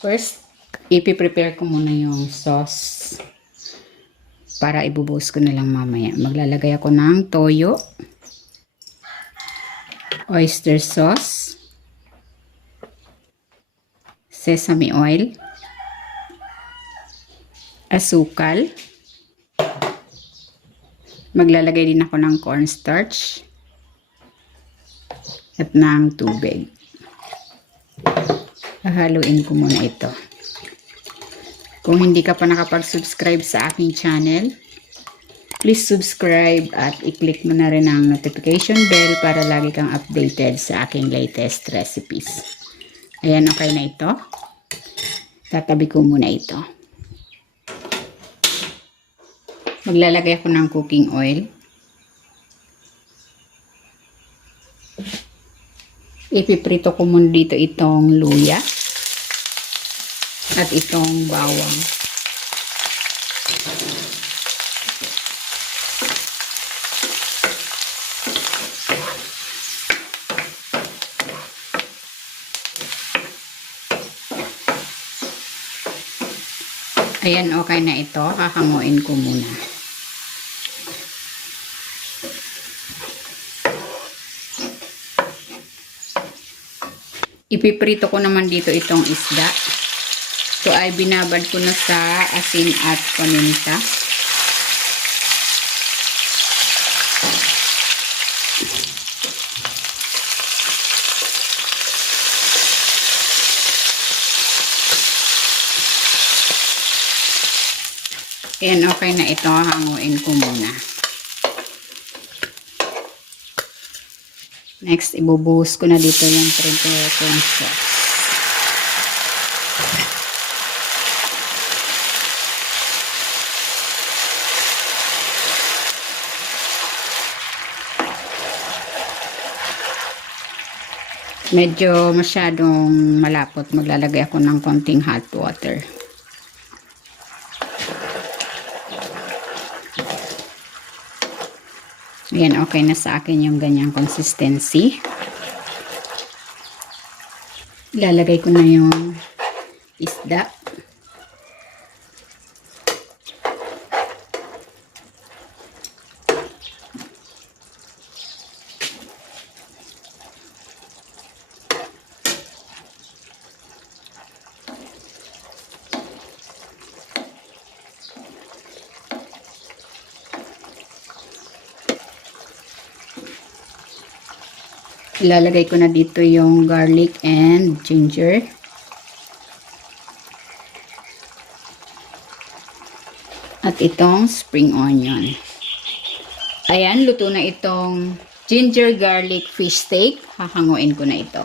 First, ipiprepare ko muna yung sauce para ibubuhos ko na lang mamaya. Maglalagay ako ng toyo, oyster sauce, sesame oil, asukal, maglalagay din ako ng cornstarch at ng tubig. Hahaluin ko muna ito. Kung hindi ka pa nakapag-subscribe sa aking channel, please subscribe at i-click mo na rin ang notification bell para lagi kang updated sa aking latest recipes. Ayan, okay na ito. Tatabi ko muna ito. Maglalagay ako ng cooking oil. Ipiprito ko muna dito itong luya at itong bawang. Ayan, okay na ito. Hahanguin ko muna. Ipiprito ko naman dito itong isda. Ito ay binabad ko na sa asin at paminta. Ayan, okay na ito. Hanguin ko muna. Next, ibubuhos ko na dito yung prepare kong sauce. Medyo masyadong malapot. Maglalagay ako ng konting hot water. Ayan, okay na sa akin yung ganyang consistency. Ilalagay ko na yung isda. Ilalagay ko na dito yung garlic and ginger. At itong spring onion. Ayan, luto na itong ginger garlic fish steak. Hahanguin ko na ito.